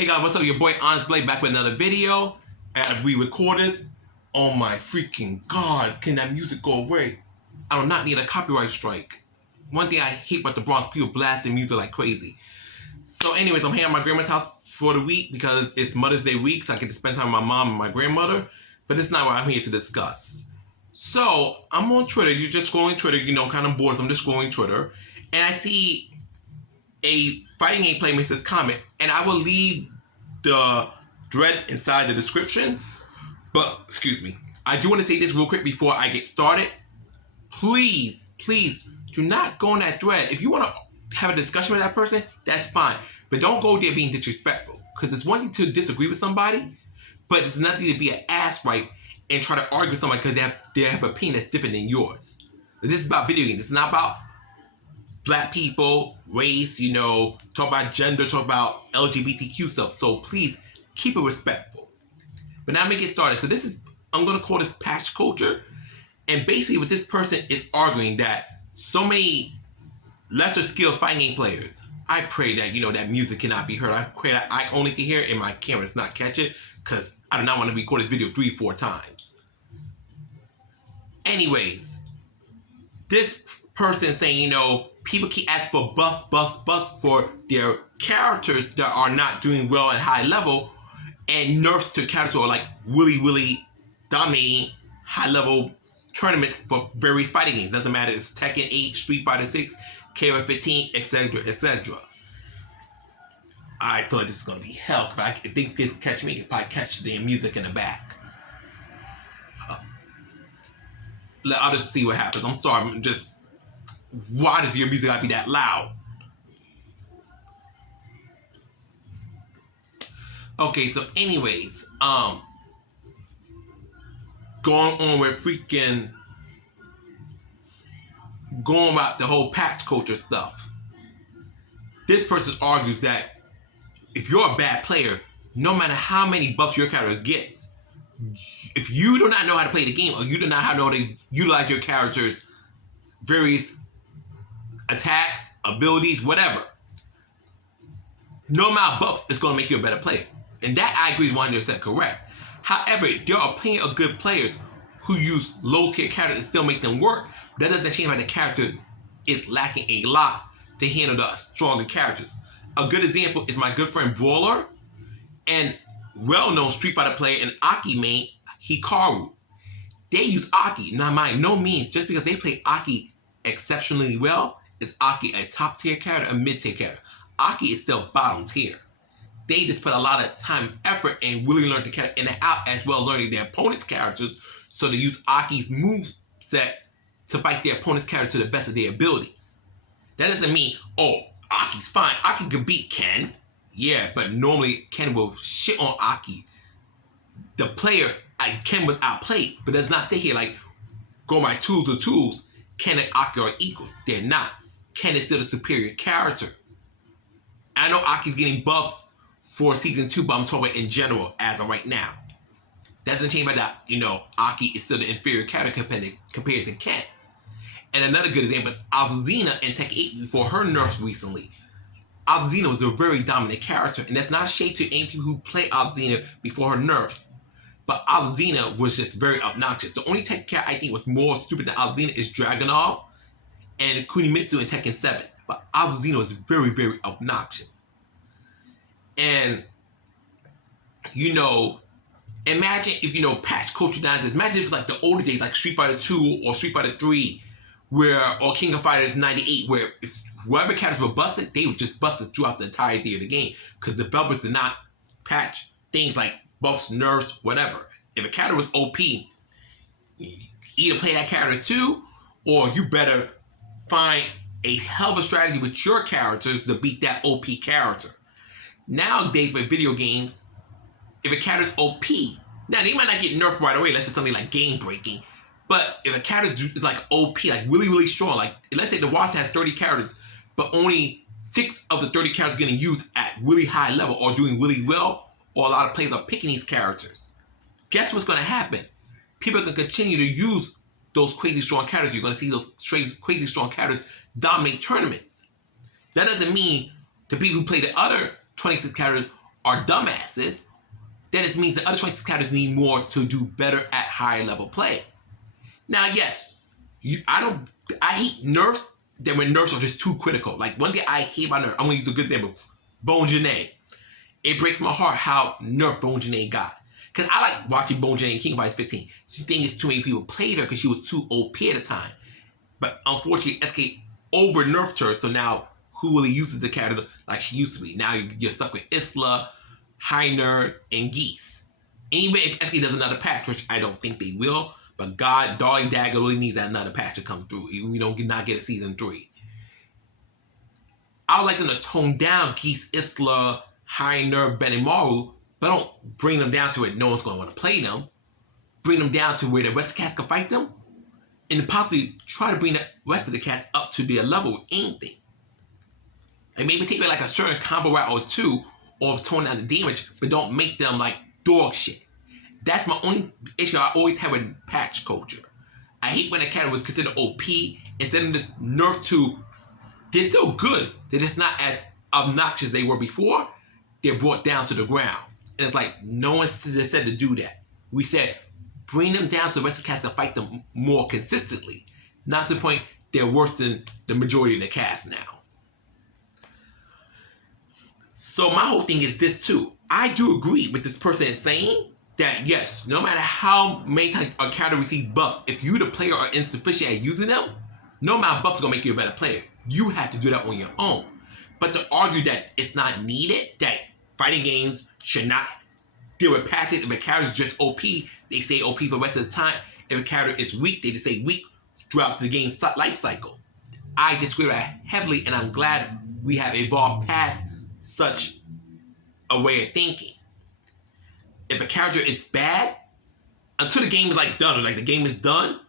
Hey guys, what's up? Your boy Onyxe back with another video. As we record this, oh my freaking god, can that music go away? I do not need a copyright strike. One thing I hate about the Bronx, people blasting music like crazy. So anyways, I'm here at my grandma's house for the week because it's Mother's Day week, so I get to spend time with my mom and my grandmother. But it's not what I'm here to discuss. So I'm on Twitter. You're just scrolling Twitter, kind of bored, so I'm just scrolling Twitter. And I see a fighting game player makes this comment, and I will leave the thread inside the description. But excuse me, I do want to say this real quick before I get started. Please do not go on that thread. If you want to have a discussion with that person, that's fine, but don't go there being disrespectful, because it's one thing to disagree with somebody, but it's another thing to be an ass right and try to argue with somebody because they have an opinion that's different than yours. This is about video games. It's not about black people, race, talk about gender, talk about LGBTQ stuff. So please keep it respectful. But now I'm gonna get started. So I'm gonna call this patch culture. And basically what this person is arguing that so many lesser skilled fighting game players, I pray that, that music cannot be heard. I pray that I only can hear it and my camera does not catch it, because I do not want to record this video 3-4 times. Anyways, this person saying, people keep asking for buffs for their characters that are not doing well at high level, and nerfs to characters who are like really dominating high level tournaments for various fighting games. Doesn't matter, it's Tekken 8, Street Fighter 6, KOF 15, etc, etc. I feel like this is gonna be hell. If things can catch me, you can probably catch the damn music in the back. I'll just see what happens. I'm sorry, why does your music gotta be that loud? Okay, so anyways, going on with going about the whole patch culture stuff. This person argues that if you're a bad player, no matter how many buffs your character gets, if you do not know how to play the game, or you do not know how to utilize your character's various attacks, abilities, whatever, no amount of buffs is going to make you a better player. And that I agree is 100% correct. However, there are plenty of good players who use low tier characters and still make them work. That doesn't change why the character is lacking a lot to handle the stronger characters. A good example is my good friend Brawler and well-known Street Fighter player and Aki main Hikaru. They use Aki. Now, by no means, just because they play Aki exceptionally well, is Aki a top tier character, a mid tier character. Aki is still bottom tier. They just put a lot of time and effort and really learn the character in and out, as well as learning their opponent's characters, so they use Aki's move set to fight their opponent's character to the best of their abilities. That doesn't mean, oh, Aki's fine. Aki could beat Ken. Yeah, but normally Ken will shit on Aki. The player, Ken was outplayed, but does not say here like, go by tools or tools, Ken and Aki are equal. They're not. Ken is still the superior character. I know Aki's getting buffs for season 2, but I'm talking about in general as of right now. That doesn't change by that, Aki is still the inferior character compared to Ken. And another good example is Azuzina in Tekken 8 before her nerfs recently. Azuzina was a very dominant character, and that's not a shade to any people who play Azuzina before her nerfs. But Azuzina was just very obnoxious. The only Tekken character I think was more stupid than Azuzina is Dragunov and Kunimitsu in Tekken 7. But Azuzina was very obnoxious. And, imagine if, patch culture does this. Imagine if it's like the older days, like Street Fighter 2 or Street Fighter 3, or King of Fighters 98, where if whoever characters were busted, they were just busted throughout the entirety of the game, because the developers did not patch things like buffs, nerfs, whatever. If a character was OP, you either play that character too, or you better find a hell of a strategy with your characters to beat that OP character. Nowadays, with video games, if a character's OP, now they might not get nerfed right away unless it's something like game breaking. But if a character is like OP, like really strong, like let's say the roster has 30 characters, but only 6 of the 30 characters getting used at really high level or doing really well, or a lot of players are picking these characters, guess what's going to happen? People are going to continue to use those crazy strong characters. You're going to see those crazy strong characters dominate tournaments. That doesn't mean the people who play the other 26 characters are dumbasses, then it means the other 26 characters need more to do better at higher level play. Now, yes, I hate nerfs that when nerfs are just too critical. Like, one thing I hate about nerfs, I'm going to use a good example, Bone Janae. It breaks my heart how nerfed Bone Janae got. Because I like watching Bone Janae in King of Fighters 15. She thinks too many people played her because she was too OP at the time. But unfortunately, SK over nerfed her, so now who really uses the character like she used to be? Now you're stuck with Isla, Heiner, and Geese. Even if SK does another patch, which I don't think they will, but God, Darling Dagger really needs another patch to come through. Even we don't not get a season 3. I would like them to tone down Geese, Isla, Heiner, Benimaru, but don't bring them down to where no one's going to want to play them. Bring them down to where the rest of the cast can fight them, and possibly try to bring the rest of the cast up to their level with anything. Like maybe take like a certain combo route or two, or tone down the damage, but don't make them like dog shit. That's my only issue I always have with patch culture. I hate when a character was considered OP, instead of just nerfed to, they're still good, they're just not as obnoxious as they were before, they're brought down to the ground. And it's like, no one said to do that. We said, bring them down so the rest of the cast can fight them more consistently. Not to the point they're worse than the majority of the cast now. So my whole thing is this too. I do agree with this person saying that yes, no matter how many times a character receives buffs, if you the player are insufficient at using them, no amount of buffs is going to make you a better player. You have to do that on your own. But to argue that it's not needed, that fighting games should not deal with patches, if a character is just OP, they stay OP for the rest of the time. If a character is weak, they just stay weak throughout the game's life cycle. I disagree with that heavily, and I'm glad we have evolved past such a way of thinking. If a character is bad, until the game is like done, or like the game is done,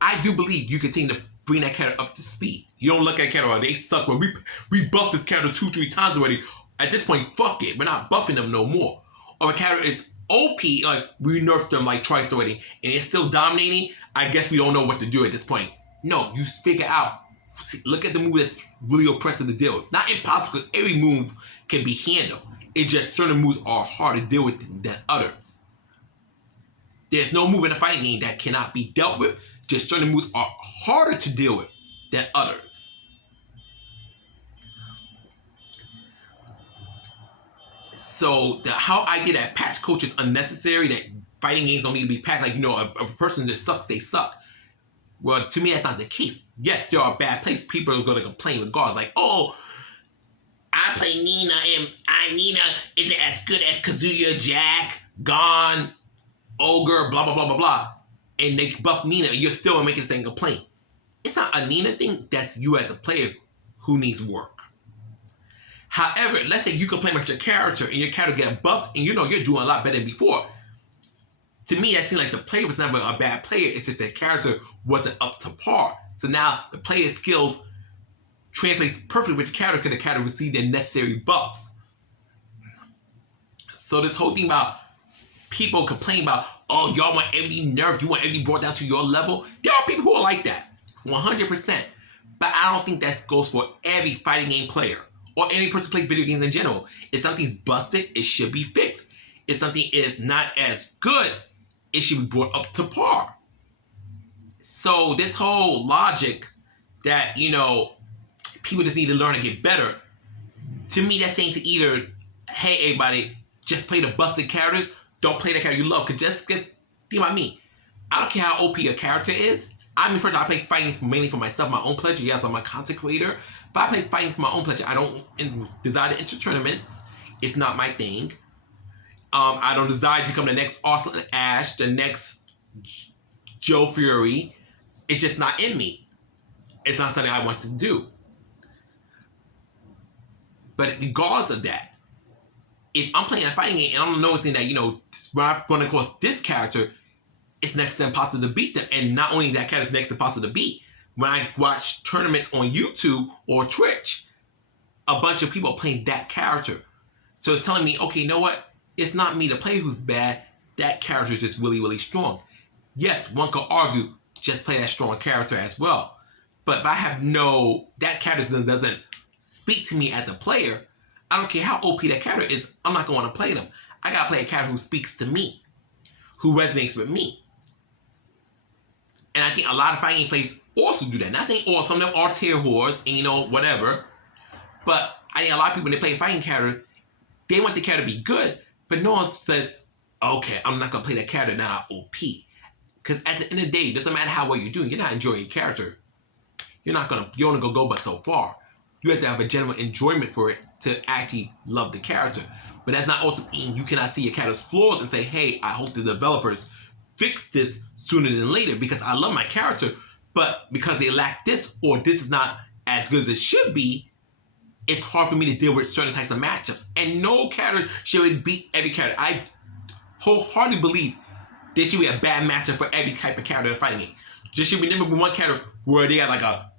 I do believe you continue to bring that character up to speed. You don't look at a character, oh, they suck, well, we buffed this character 2-3 times already. At this point, fuck it, we're not buffing them no more. Or a character is OP, like we nerfed them like twice already, and it's still dominating, I guess we don't know what to do at this point. No, you figure out. Look at the move that's really oppressive to deal with. Not impossible, because every move can be handled. It's just certain moves are hard to deal with than others. There's no move in a fighting game that cannot be dealt with. Just certain moves are harder to deal with than others. So how I get that patch culture is unnecessary, that fighting games don't need to be patched, like, you know, a person just sucks, they suck. Well, to me, that's not the case. Yes, there are bad plays. People are going to complain regardless. Like, oh, I play Nina, and Nina isn't as good as Kazuya, Jack, Gon, Ogre, blah, blah, blah, blah, blah. And they buff Nina, and you're still making the same complaint. It's not a Nina thing. That's you as a player who needs work. However, let's say you complain about your character, and your character get buffed, and you know you're doing a lot better than before. To me, that seems like the player was never a bad player. It's just that character wasn't up to par. So now the player's skills translates perfectly with the character because the character received the necessary buffs. So this whole thing about people complaining about, oh, y'all want everything nerfed, you want everything brought down to your level. There are people who are like that, 100%. But I don't think that goes for every fighting game player or any person who plays video games in general. If something's busted, it should be fixed. If something is not as good, it should be brought up to par. So this whole logic that, you know, people just need to learn to get better, to me that's saying to either, hey, everybody, just play the busted characters, don't play the character you love. Because just think about me. I don't care how OP a character is. I mean, first of all, I play fighting games mainly for myself, my own pleasure. Yes, I'm a content creator, but I play fighting for my own pleasure. I don't desire to enter tournaments. It's not my thing. I don't desire to become the next Austin Ash, the next Joe Fury. It's just not in me. It's not something I want to do. But regardless of that, if I'm playing a fighting game and I'm noticing that, you know, when I'm going across this character, it's next to impossible to beat them. And not only that character's next to impossible to beat, when I watch tournaments on YouTube or Twitch, a bunch of people are playing that character. So it's telling me, okay, you know what? It's not me, the player, who's bad. That character is just really, really strong. Yes, one could argue, just play that strong character as well. But if I have that character doesn't speak to me as a player, I don't care how OP that character is, I'm not going to play them. I got to play a character who speaks to me, who resonates with me. And I think a lot of fighting game players also do that. Not saying all, some of them are tier whores and, you know, whatever. But I think a lot of people, when they play a fighting character, they want the character to be good, but no one says, okay, I'm not going to play that character now OP. Because at the end of the day, it doesn't matter how well you're doing, you're not enjoying your character. You're only going to go but so far. You have to have a genuine enjoyment for it to actually love the character. But that's not also mean you cannot see your character's flaws and say, hey, I hope the developers fix this sooner than later because I love my character, but because they lack this or this is not as good as it should be, it's hard for me to deal with certain types of matchups. And no character should beat every character. I wholeheartedly believe there should be a bad matchup for every type of character in a fighting game. There should be never be one character where they have like a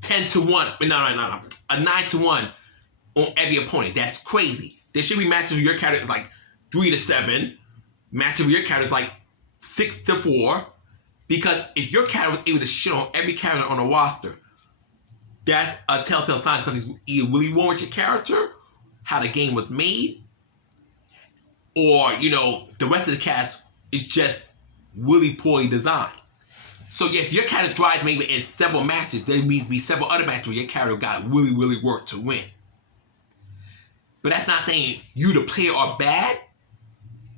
10-1, no, a 9-1 on every opponent. That's crazy. There should be matches where your character is like 3-7, matches where your character is like 6-4, because if your character was able to shit on every character on the roster, that's a telltale sign something's either really wrong with your character, how the game was made, or, you know, the rest of the cast is just really poorly designed. So yes, your character thrives maybe in several matches. There needs to be several other matches where your character got to really, really work to win. But that's not saying you, the player, are bad.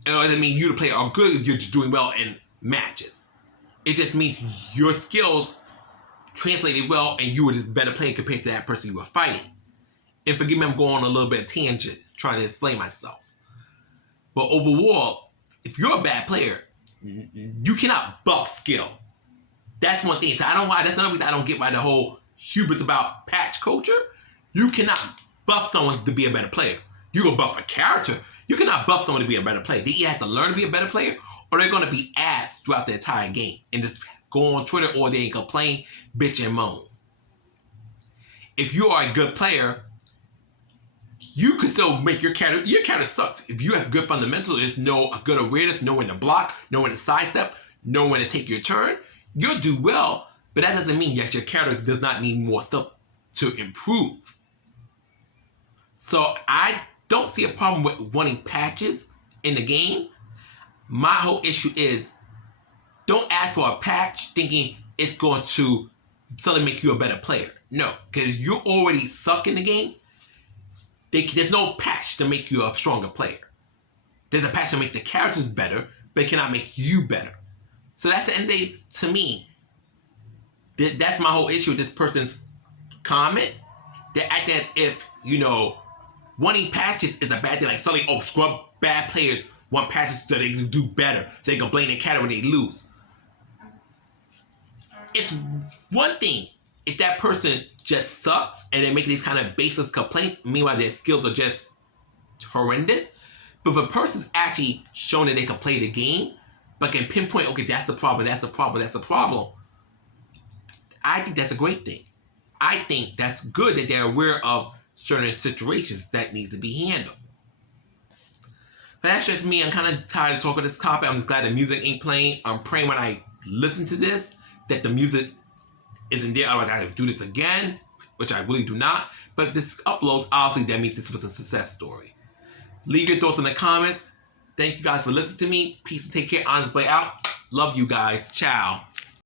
Or doesn't mean you, the player, are good if you're just doing well in matches. It just means your skills translated well and you were just a better player compared to that person you were fighting. And forgive me, I'm going on a little bit of tangent trying to explain myself. But overall, if you're a bad player, you cannot buff skill. That's one thing. So that's another reason I don't get why the whole hubris about patch culture. You cannot buff someone to be a better player. You can buff a character. You cannot buff someone to be a better player. They either have to learn to be a better player or they're going to be ass throughout the entire game and just go on Twitter or they complain, bitch, and moan. If you are a good player, you can still make your character sucks. If you have good fundamentals, there's a good awareness, know when to block, know when to sidestep, know when to take your turn, you'll do well, but that doesn't mean yes, your character does not need more stuff to improve. So I don't see a problem with wanting patches in the game. My whole issue is don't ask for a patch thinking it's going to suddenly make you a better player. No, because you already suck in the game. There's no patch to make you a stronger player. There's a patch to make the characters better, but it cannot make you better. So that's the end of the day, to me. That's my whole issue with this person's comment. They're acting as if, you know, wanting patches is a bad thing. Like suddenly, scrub bad players want patches so they can do better, so they can blame their character when they lose. It's one thing if that person just sucks and they're making these kind of baseless complaints, meanwhile their skills are just horrendous. But if a person's actually shown that they can play the game, but can pinpoint, okay, that's the problem, that's the problem, that's the problem, I think that's a great thing. I think that's good that they're aware of certain situations that needs to be handled. But that's just me. I'm kind of tired of talking this topic. I'm just glad the music ain't playing. I'm praying when I listen to this that the music isn't there. Otherwise, I have to do this again, which I really do not. But if this uploads, obviously, that means this was a success story. Leave your thoughts in the comments. Thank you guys for listening to me. Peace and take care. Honest Play out. Love you guys. Ciao.